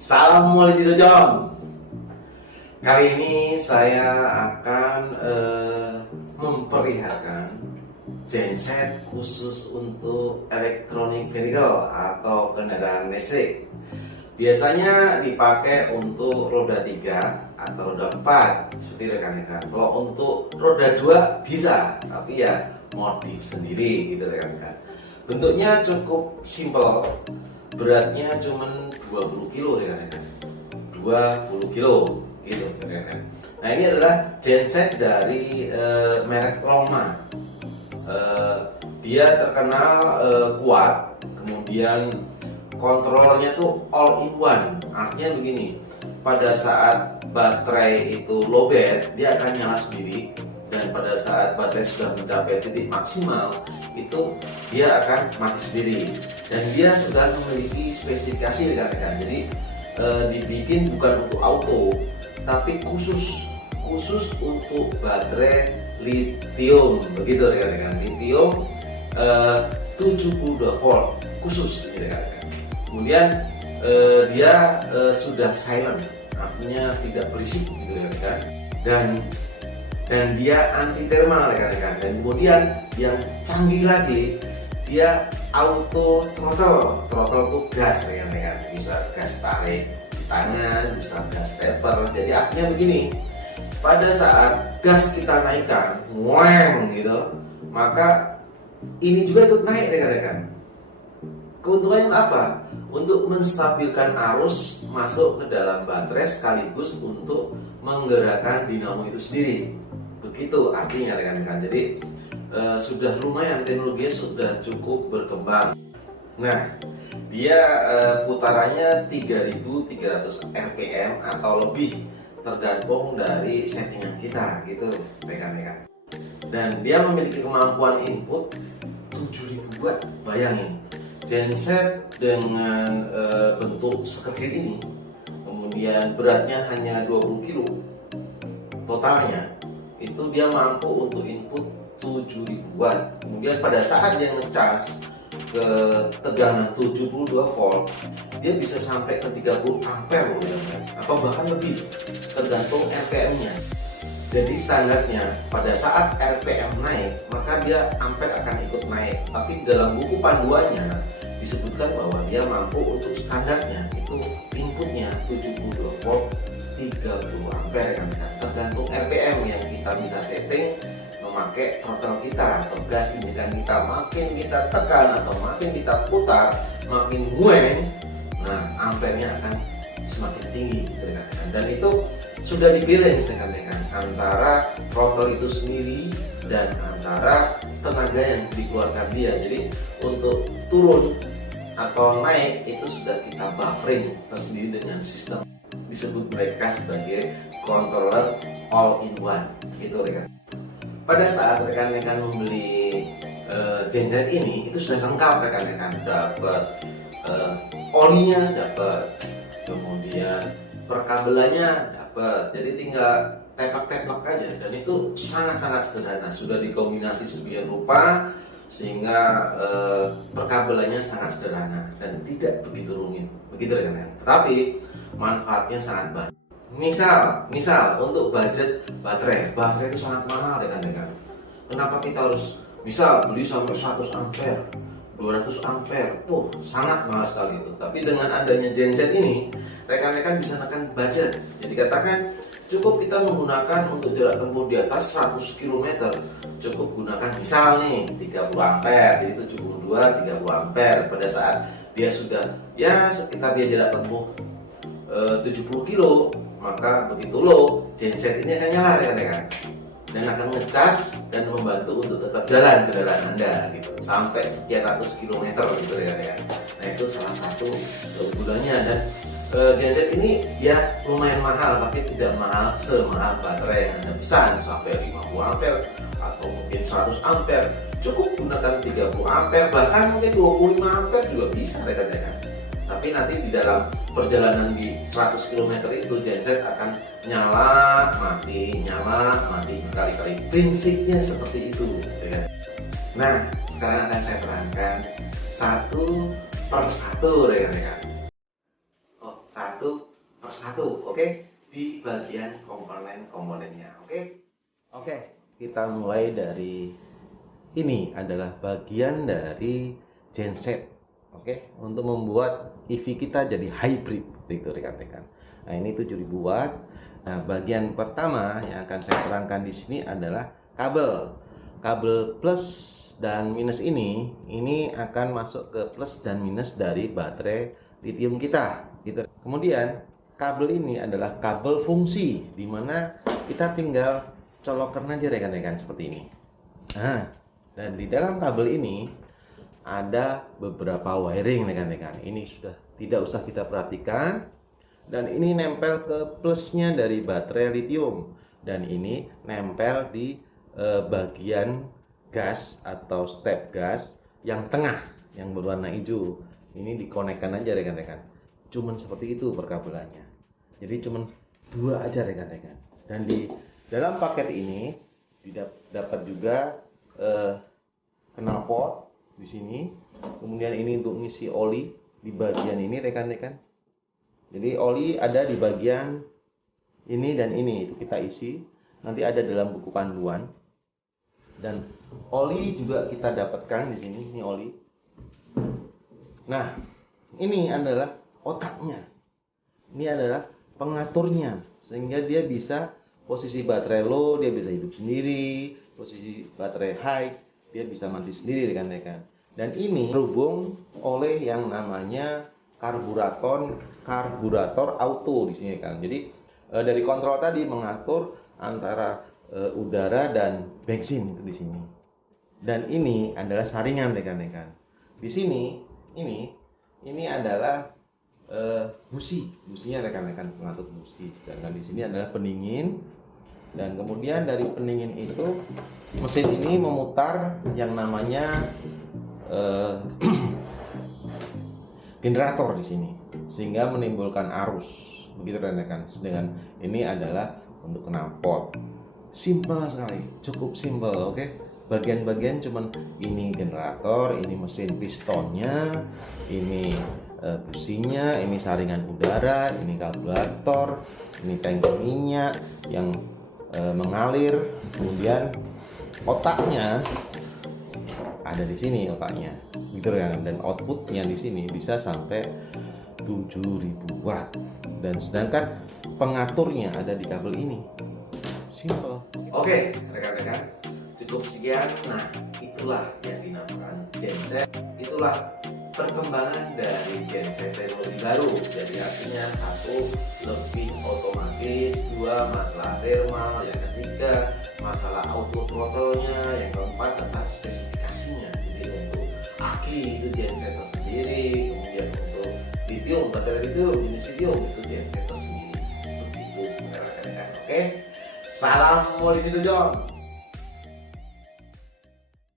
Salam Wali Sidojong. Kali ini saya akan memperlihatkan genset khusus untuk electronic vehicle atau kendaraan listrik. Biasanya dipakai untuk roda 3 atau roda 4 seperti rekan-rekan. Kalau untuk roda 2 bisa, tapi ya modif sendiri gitu rekan-rekan. Bentuknya cukup simple. Beratnya cuma 20 kilo rekan-rekan. 20 kilo gitu rekan-rekan. Nah, ini adalah genset dari merek Longma. Dia terkenal kuat, kemudian kontrolnya tuh all in one. Artinya begini, pada saat baterai itu lowbat, dia akan nyala sendiri, dan pada saat baterai sudah mencapai titik maksimal, itu dia akan mati sendiri. Dan dia sudah memiliki spesifikasi rekan-rekan. Jadi dibikin bukan untuk auto, tapi khusus untuk baterai lithium, begitu rekan-rekan. Lithium 72 volt khusus ini rekan-rekan. Kemudian dia sudah silent, artinya tidak berisik gitu rekan-rekan. Dan dia anti thermal rekan-rekan. Dan kemudian yang canggih lagi, dia auto throttle. Throttle itu gas rekan-rekan. Bisa gas tarik di tangan, bisa gas stepper. Jadi artinya begini, pada saat gas kita naikkan, weng gitu, maka ini juga ikut naik rekan-rekan. Keuntungannya apa? Untuk menstabilkan arus masuk ke dalam baterai sekaligus untuk menggerakkan dinamo itu sendiri. Begitu artinya rekan-rekan. Jadi sudah lumayan, teknologinya sudah cukup berkembang. Nah, dia putarannya 3300 rpm atau lebih, tergantung dari settingan kita gitu rekan-rekan. Dan dia memiliki kemampuan input 7000 watt. Bayangin, genset dengan bentuk sekecil ini, kemudian beratnya hanya 20 kilo totalnya, itu dia mampu untuk input 7000 watt. Kemudian pada saat dia ngecas ke tegangan 72 volt, dia bisa sampai ke 30 ampere loh, atau bahkan lebih, tergantung RPM-nya. Jadi standarnya pada saat RPM naik, maka dia ampere akan ikut naik. Tapi dalam buku panduannya disebutkan bahwa dia mampu untuk standarnya itu inputnya 72 volt 30 ampere kan, tergantung RPM yang kita bisa setting memakai throttle kita atau gas injekan kita. Makin kita tekan atau makin kita putar, makin gueng, nah ampernya akan semakin tinggi kan. Dan itu sudah dipilih rekan-rekan antara throttle itu sendiri dan antara tenaga yang dikeluarkan dia. Jadi untuk turun atau naik itu sudah kita buffering tersendiri dengan sistem disebut mereka sebagai controller all in one gitu rekan. Pada saat rekan-rekan membeli genset ini, itu sudah lengkap rekan-rekan. Dapat olinya, dapat, kemudian perkabelannya dapat. Jadi tinggal teplak-teplak aja, dan itu sangat-sangat sederhana. Sudah dikombinasi sedemikian rupa sehingga perkabelannya sangat sederhana dan tidak begitu rumit, begitu rekan-rekan. Tetapi manfaatnya sangat banyak. Misal untuk budget baterai itu sangat mahal rekan-rekan. Kenapa kita harus misal beli sampai 100 ampere, 200 ampere? Sangat mahal sekali itu. Tapi dengan adanya genset ini, rekan-rekan bisa menekan budget. Jadi katakan cukup kita menggunakan untuk jarak tempuh di atas 100 km, cukup gunakan misal nih 30 ampere, jadi 72 30 ampere. Pada saat dia sudah ya sekitar dia jarak tempuh 70 kilo, maka begitu low, genset ini akan nyala rekan-rekan, dan akan ngecas dan membantu untuk tetap jalan kendaraan Anda gitu sampai sekian ratus kilometer gitu rekan-rekan. Nah, itu salah satu keunggulannya. Dan genset ini ya lumayan mahal, tapi tidak mahal semahal baterai yang Anda pesan sampai 50 ampere atau mungkin 100 ampere. Cukup gunakan 30 ampere, bahkan mungkin 25 ampere juga bisa rekan-rekan. Tapi nanti di dalam perjalanan di 100 km itu genset akan nyala mati berkali-kali. Prinsipnya seperti itu ya. Nah, sekarang akan saya terangkan satu per satu rekan-rekan. satu persatu, oke? Di bagian komponen-komponennya, oke? Oke, kita mulai dari ini adalah bagian dari genset, oke? Untuk membuat EV kita jadi hybrid, itu rekan-rekan. Nah, ini 7.000 watt. Nah, bagian pertama yang akan saya terangkan di sini adalah kabel. Kabel plus dan minus ini akan masuk ke plus dan minus dari baterai lithium kita, gitu. Kemudian kabel ini adalah kabel fungsi, di mana kita tinggal colokkan aja rekan-rekan seperti ini. Nah, dan di dalam kabel ini ada beberapa wiring rekan-rekan. Ini sudah tidak usah kita perhatikan. Dan ini nempel ke plusnya dari baterai lithium, dan ini nempel di bagian gas atau step gas yang tengah yang berwarna hijau. Ini dikonekkan aja rekan-rekan. Cuman seperti itu perkabelannya. Jadi cuman dua aja rekan-rekan. Dan di dalam paket ini dapat juga knalpot di sini. Kemudian ini untuk ngisi oli di bagian ini rekan-rekan. Jadi oli ada di bagian ini dan ini, itu kita isi. Nanti ada dalam buku panduan. Dan oli juga kita dapatkan di sini, ini oli. Nah, ini adalah otaknya. Ini adalah pengaturnya, sehingga dia bisa posisi baterai low, dia bisa hidup sendiri, posisi baterai high, dia bisa mati sendiri rekan-rekan. Dan ini terhubung oleh yang namanya karburator auto di sini kan. Jadi dari kontrol tadi mengatur antara udara dan bensin itu di sini. Dan ini adalah saringan rekan-rekan. Di sini ini adalah businya rekan-rekan, pengatur busi. Sedangkan di sini adalah pendingin. Dan kemudian dari pendingin itu mesin ini memutar yang namanya generator di sini, sehingga menimbulkan arus, begitu rekan-rekan. Sedangkan ini adalah untuk knalpot. Simpel sekali, cukup simpel, oke? Bagian-bagian cuman ini generator, ini mesin pistonnya, ini businya, ini saringan udara, ini karburator, ini tangki minyak yang mengalir. Kemudian otaknya ada di sini, otaknya gitu kan. Dan outputnya di sini bisa sampai 7.000 watt. Dan sedangkan pengaturnya ada di kabel ini. Simple. Oke, rekan-rekan, cukup sekian. Nah, itulah yang dinamakan genset. Itulah perkembangan dari genset teknologi baru. Jadi artinya satu, lebih otomatis, dua, masalah thermal, yang ketiga masalah auto throttle-nya, yang keempat tentang spesifikasinya. Jadi untuk aki itu genset tersendiri, kemudian untuk lithium, baterai lithium, jenis lithium itu genset tersendiri. Begitu rekan-rekan. Oke, salam Polisi Dojon.